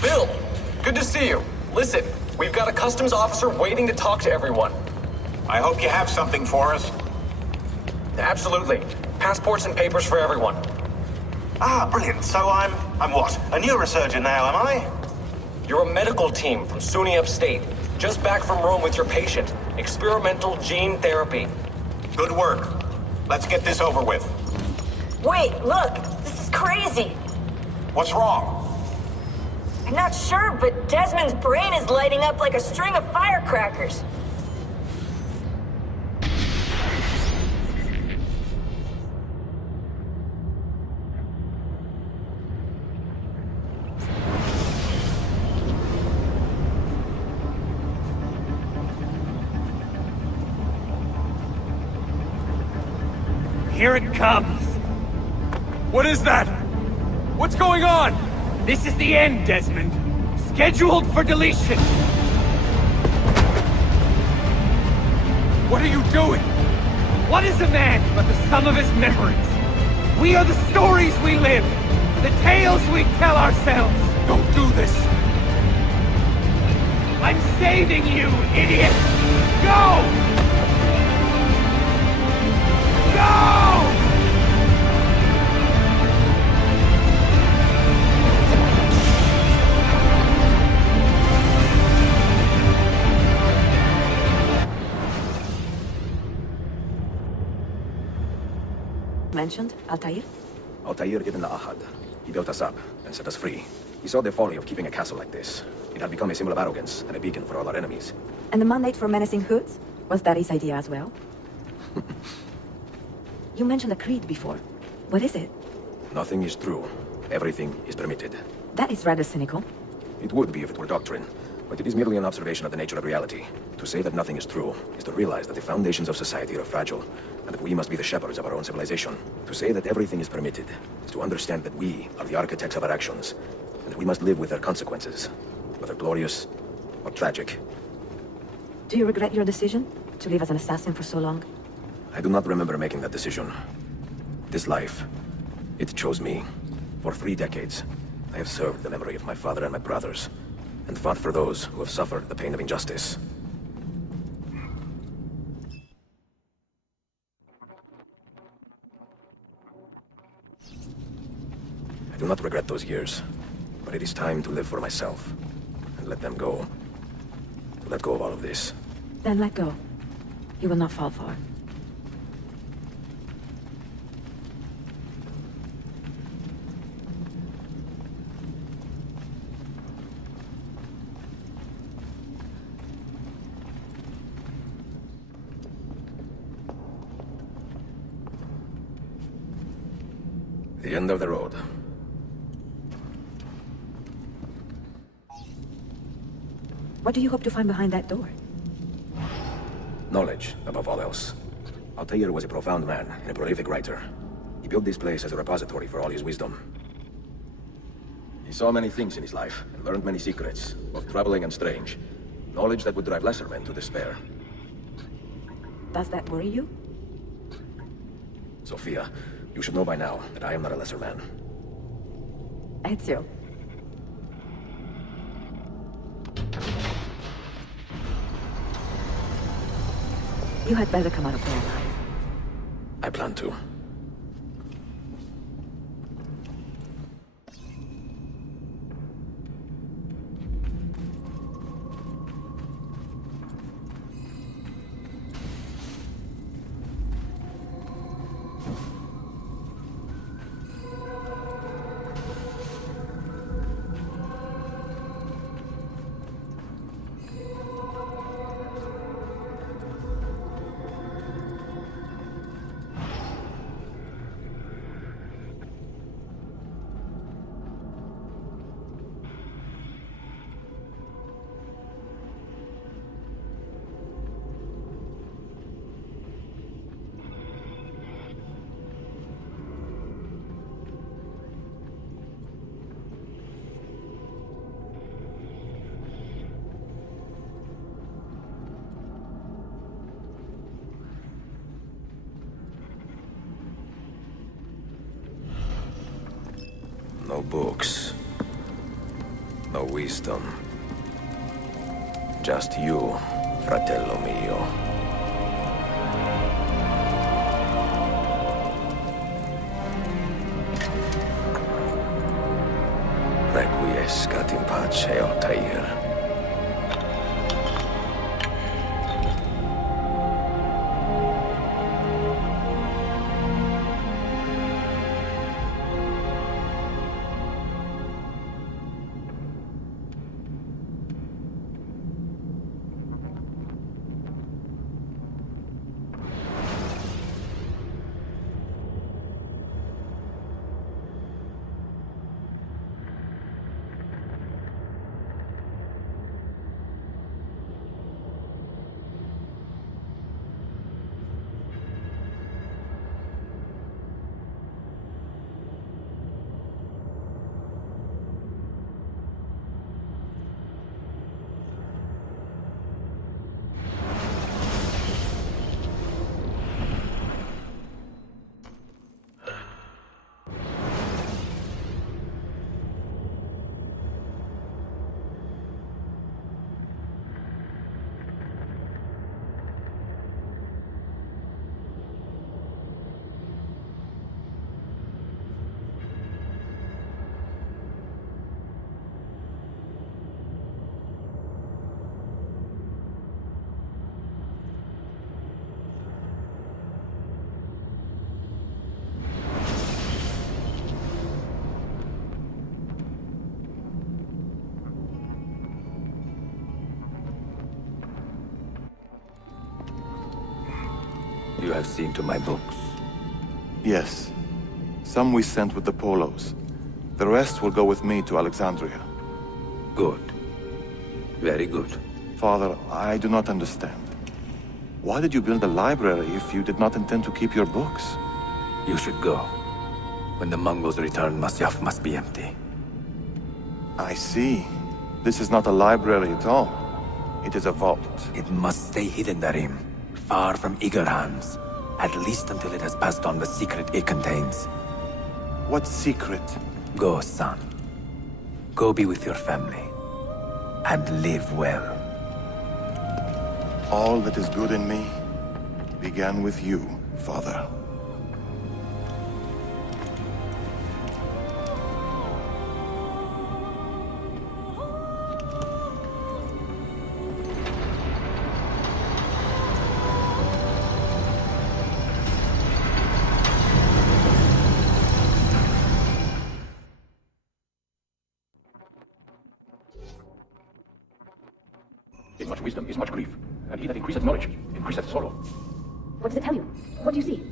Bill, good to see you. Listen, we've got a customs officer waiting to talk to everyone. I hope you have something for us. Absolutely. Passports and papers for everyone. Ah, brilliant. So I'm what? A neurosurgeon now, am I? You're a medical team from SUNY Upstate. Just back from Rome with your patient. Experimental gene therapy. Good work. Let's get this over with. Wait, look! This is crazy! What's wrong? I'm not sure, but Desmond's brain is lighting up like a string of firecrackers. Here it comes! What is that? What's going on? This is the end, Desmond. Scheduled for deletion. What are you doing? What is a man but the sum of his memories? We are the stories we live, the tales we tell ourselves. Don't do this. I'm saving you, idiot! Go! Go! Mentioned Altair? Altair ibn Ahad. He built us up and set us free. He saw the folly of keeping a castle like this. It had become a symbol of arrogance and a beacon for all our enemies. And the mandate for menacing hoods? Was that his idea as well? You mentioned a creed before. What is it? Nothing is true. Everything is permitted. That is rather cynical. It would be if it were doctrine, but it is merely an observation of the nature of reality. To say that nothing is true is to realize that the foundations of society are fragile, and that we must be the shepherds of our own civilization. To say that everything is permitted is to understand that we are the architects of our actions, and that we must live with their consequences, whether glorious or tragic. Do you regret your decision to live as an assassin for so long? I do not remember making that decision. This life, it chose me. For 3 decades, I have served the memory of my father and my brothers, and fought for those who have suffered the pain of injustice. I do not regret those years, but it is time to live for myself, and let them go. To let go of all of this. Then let go. You will not fall far. The end of the road. What do you hope to find behind that door? Knowledge, above all else. Altair was a profound man and a prolific writer. He built this place as a repository for all his wisdom. He saw many things in his life, and learned many secrets, both troubling and strange. Knowledge that would drive lesser men to despair. Does that worry you? Sophia, you should know by now that I am not a lesser man. Ezio. You had better come out of there alive. I plan to. No books. No wisdom. Just you, fratello mio. Requiescat in pace, Altair. You have seen to my books. Yes. Some we sent with the Polos. The rest will go with me to Alexandria. Good. Very good. Father, I do not understand. Why did you build a library if you did not intend to keep your books? You should go. When the Mongols return, Masyaf must be empty. I see. This is not a library at all. It is a vault. It must stay hidden, Darim. Far from eager hands. At least until it has passed on the secret it contains. What secret? Go, son. Go be with your family. And live well. All that is good in me began with you, Father. In much wisdom is much grief, and he that increaseth knowledge increaseth sorrow. What does it tell you? What do you see?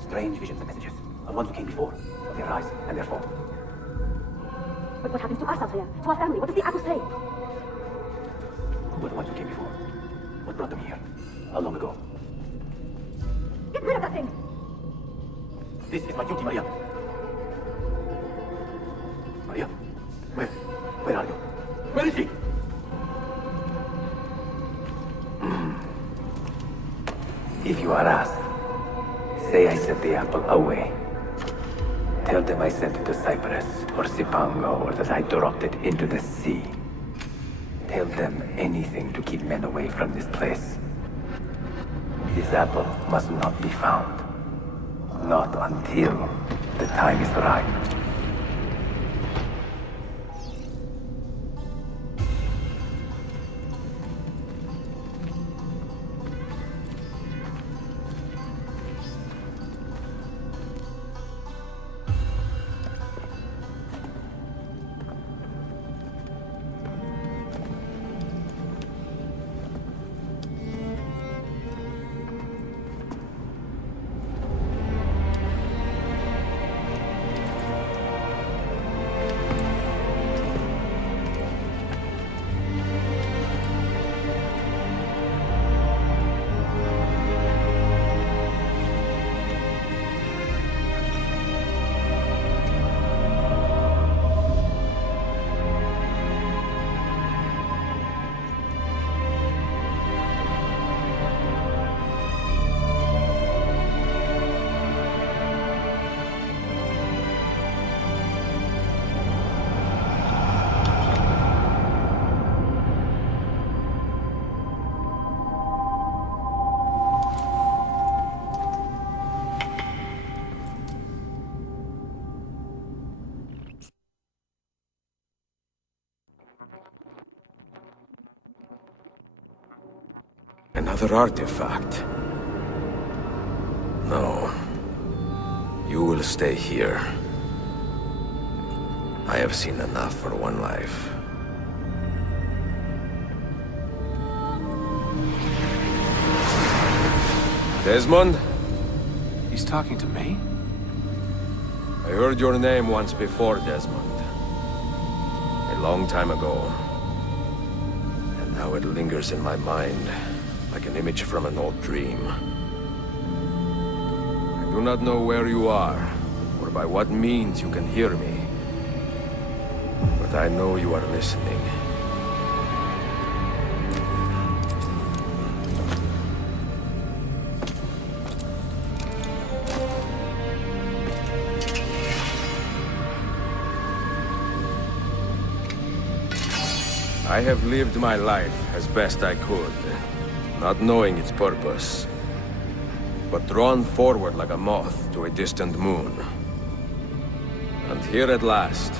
Strange visions and messages of ones who came before, of their rise and their fall. But what happens to us out here? To our family? What does the apple say? Who were the ones who came before? What brought them here? How long ago? Get rid of that thing! This is my duty, Maria. Maria? Where are you? Where is he? If you are asked, say I sent the apple away. Tell them I sent it to Cyprus, or Cipango, or that I dropped it into the sea. Tell them anything to keep men away from this place. This apple must not be found. Not until the time is right. Another artifact. No. You will stay here. I have seen enough for one life. Desmond? He's talking to me? I heard your name once before, Desmond. A long time ago. And now it lingers in my mind, like an image from an old dream. I do not know where you are, or by what means you can hear me. But I know you are listening. I have lived my life as best I could, not knowing its purpose, but drawn forward like a moth to a distant moon. And here at last,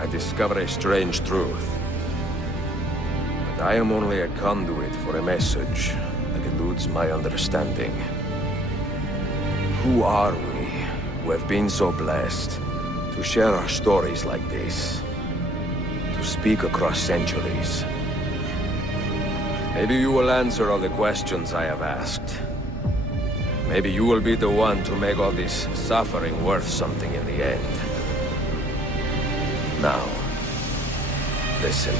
I discover a strange truth. That I am only a conduit for a message that eludes my understanding. Who are we, who have been so blessed, to share our stories like this? To speak across centuries. Maybe you will answer all the questions I have asked. Maybe you will be the one to make all this suffering worth something in the end. Now, listen.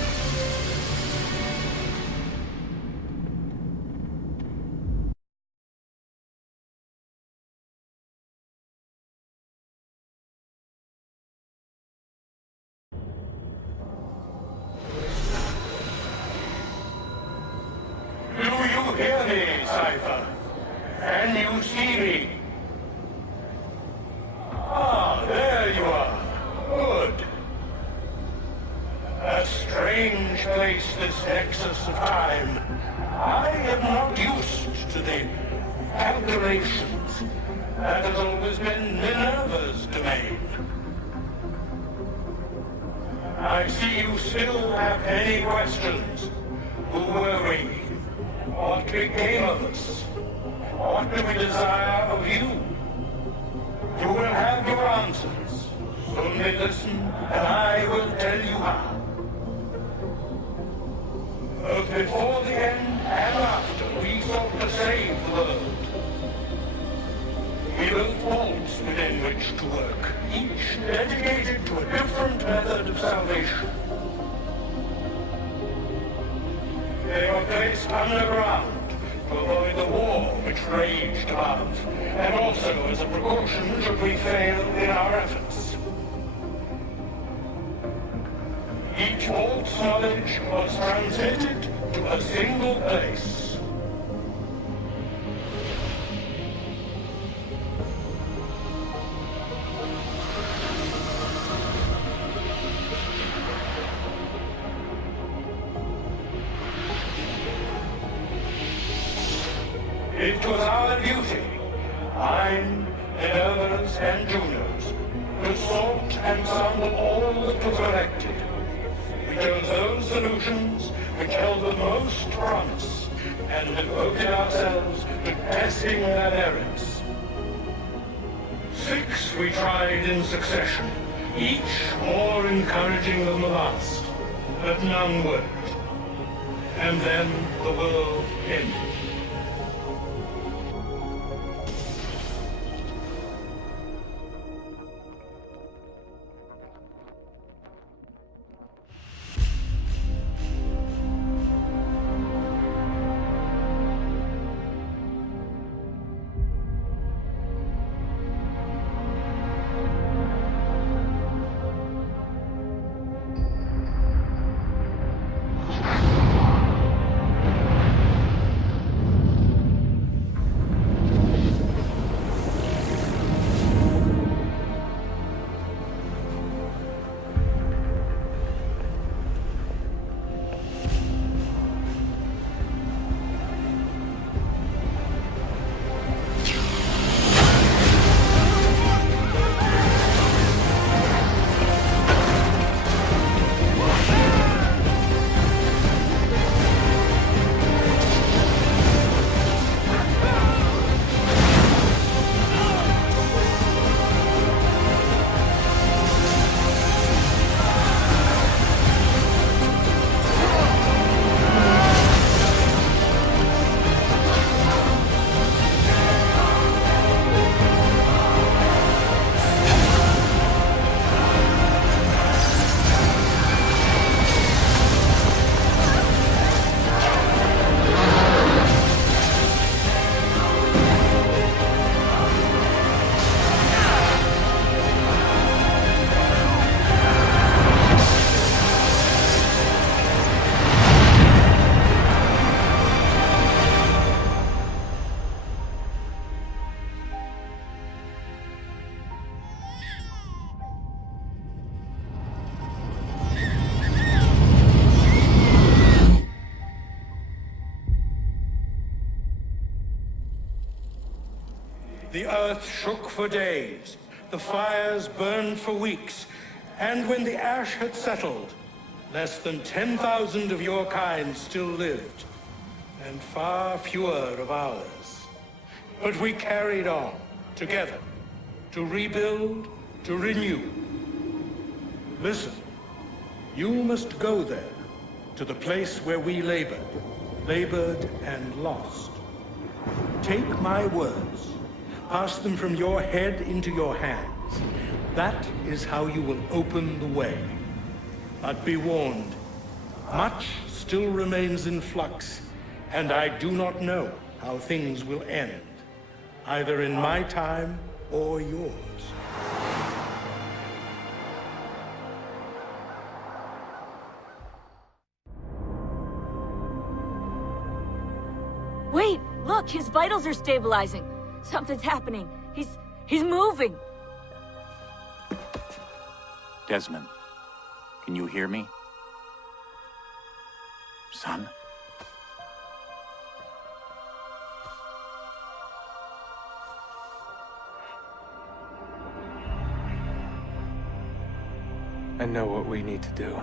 Do you hear me, Cypher? Can you see me? Ah, there you are. Good. A strange place, this nexus of time. I am not used to the calculations. That has always been Minerva's domain. I see you still have many questions. Who were we? What became of us? What do we desire of you? You will have your answers. Only listen, and I will tell you how. Both before the end and after, we sought to save the world. We built vaults within which to work, each dedicated to a different method of salvation. They were placed underground to avoid the war which raged above, and also as a precaution should we fail in our efforts. Each vault's knowledge was transmitted to a single place. It was our duty, mine, Minerva's, and Juno's, to sort and sample all that was collected. We chose those solutions which held the most promise, and devoted ourselves to testing their merits. 6 we tried in succession, each more encouraging than the last, but none worked. And then the world ended. earth shook for days, the fires burned for weeks, and when the ash had settled, less than 10,000 of your kind still lived, and far fewer of ours. But we carried on, together, to rebuild, to renew. Listen, you must go there, to the place where we labored and lost. Take my words, pass them from your head into your hands. That is how you will open the way. But be warned, much still remains in flux, and I do not know how things will end, either in my time or yours. Wait, look, his vitals are stabilizing. Something's happening. He's moving. Desmond, can you hear me? Son? I know what we need to do.